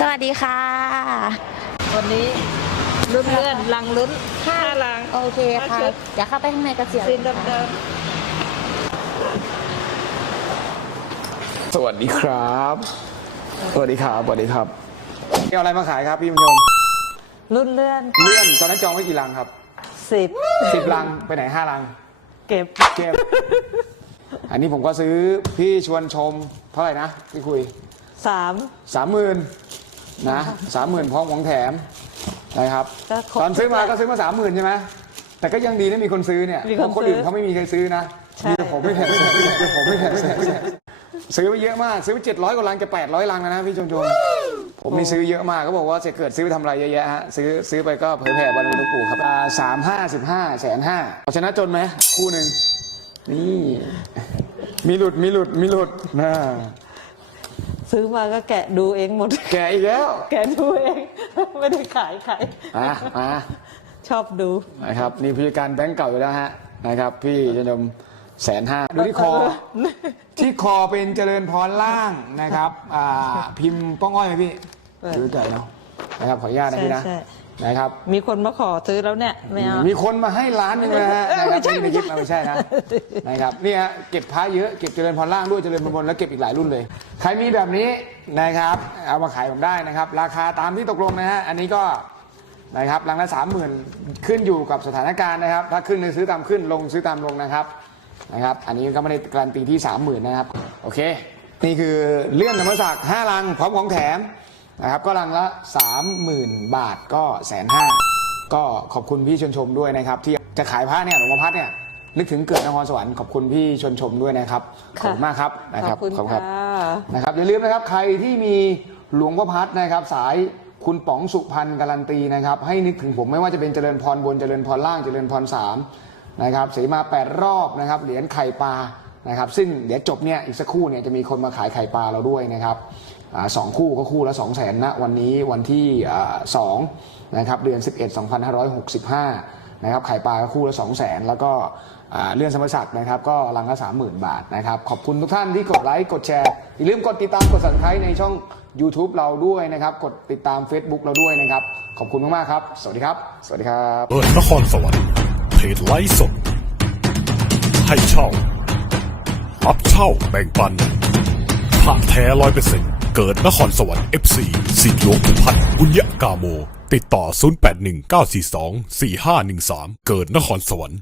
สวัสดีค่ะ วันนี้ลุ้นเลื่อนลังลุ้นห้าลัง โอเคค่ะชุดเดี๋ยวเข้าไปข้างในกระเสียซีนเดิมสวัสดีครับ สวัสดีครับ สวัสดีครับเอาอะไรมาขายครับพี่มยมลุ้นเลื่อนเลื่อนตอนนั้นจองไว้กี่ลังครับสิบสิบลังไปไหนห้าลัง เก็บเก็บ อันนี้ผมก็ซื้อพี่ชวนชมเท่าไหร่นะพี่คุยสามสามหมื่น นะสามหมื่นพร้อมของแถมนะครับ ก็ครบตอนซื้อมาก็ซื้อมาสามหมื่นใช่ไหมแต่ก็ยังดีนะมีคนซื้อเนี่ยมีคนเพราะคนอื่นซื้อเขาไม่มีใครซื้อนะใช่มีแต่ผมไม่แถมมีแต่ผมไม่แถมซื้อไปเยอะมากซื้อไปเจ็ดร้อยกว่าลังจะแปดร้อยลังแล้วนะพี่ชมชมผมนี่ซื้อเยอะมากก็บอกว่าจะเกิดซื้อไปทำอะไรเยอะแยะฮะซื้อซื้อไปก็เผยแผ่บารมีหลวงปู่ครับสามห้าสิบห้าแสนห้าเอาชนะจนไหมคู่หนึ่งนี่มีหลุดมีหลุดมีหลุดนะ ซื้อมาก็แกะดูเองหมด แกอีกแล้ว แกะดูเอง ไม่ได้ขายใครมามาชอบดูนะครับนี่ผู้จัดการแบงก์เก่าอยู่แล้วฮะนะครับ พี่ชนมแสนห้าดูที่คอ ที่คอเป็นเจริญพรล่างนะครับ อ่า พิมพ์ป้องอ้อยไหมพี่เออดูใจเนาะนะครับขออนุญาตนะพี่นะใช่ นะครับ มีคนมาขอซื้อแล้วเนี่ยไม่เอา มีคนมาให้ล้านหนึงนะฮะเออนะครับไม่ใช่ไม่ได้ยิบไม่ใช่นะนะครับนี่ฮะเก็บพระเยอะเก็บเจริญพรล่างด้วยเจริญพรบนแล้วเก็บอีกหลายรุ่นเลย ใครมีแบบนี้นะครับ เอามาขายผมได้นะครับ ราคาตามที่ตกลงนะฮะอันนี้ก็นะครับรังละสามหมื่นขึ้นอยู่กับสถานการณ์นะครับ ถ้าขึ้นคือซื้อตามขึ้นลงซื้อตามลงนะครับนะครับ อันนี้ก็ไม่ได้การันตีที่สามหมื่นนะครับโอเค นี่คือเลื่อนธรรมศักดิ์ห้าลังพร้อมของแถม นะครับก็รังละสามหมื่นบาทก็แสนห้าก็ขอบคุณพี่ชวนชมด้วยนะครับ ที่จะขายผ้าเนี่ยหลวงพ่อพัดเนี่ยนึกถึงเกิดนครสวรรค์ขอบคุณพี่ชวนชมด้วยนะครับขอบคุณมากครับนะขคอรับบคุณขอบณค่ะนะครับอย่าลืมนะครับใครที่มีหลวงพ่อพัดนะครับ สายคุณป๋องสุพรรณการันตีนะครับ ให้นึกถึงผมไม่ว่าจะเป็นเจริญพรบนเจริญพรล่างเจริญพรสามนะครับเสมาแปดรอบนะครับเหรียญไข่ปลา นะครับซึ่งเดี๋ยวจบเนี่ยอีกสักคู่เนี่ยจะมีคนมาขายไข่ปลาเราด้วยนะครับอสองคู่ก็คู่ละ2 0 0แสนนะวันนี้วันที่สองนะครับเดือน 11 2565นะครับไข่ปลาก็คู่ละ2 0 0แสนแล้วก็เลื่อนสมรศักดิ์นะครับก็รังละ30,000 บาทนะครับขอบคุณทุกท่านที่กดไลค์กดแชร์อย่าลืมกดติดตามกด subscribe ในช่อง YouTube เราด้วยนะครับ กดติดตาม Facebook เราด้วยนะครับ ขอบคุณมาก ๆ ครับ สวัสดีครับ สวัสดีครับเปิดนครสวรรค์เพจไลฟ์สดให้ช่า รับเช่าแบ่งปันผ่านแท้ร้อยเปอร์เซ็นต์เกิดนครสวรรค์ FC สิทธิหลวงพันธ์บุญญกาโม ติดต่อ 0819424513 เกิดนครสวรรค์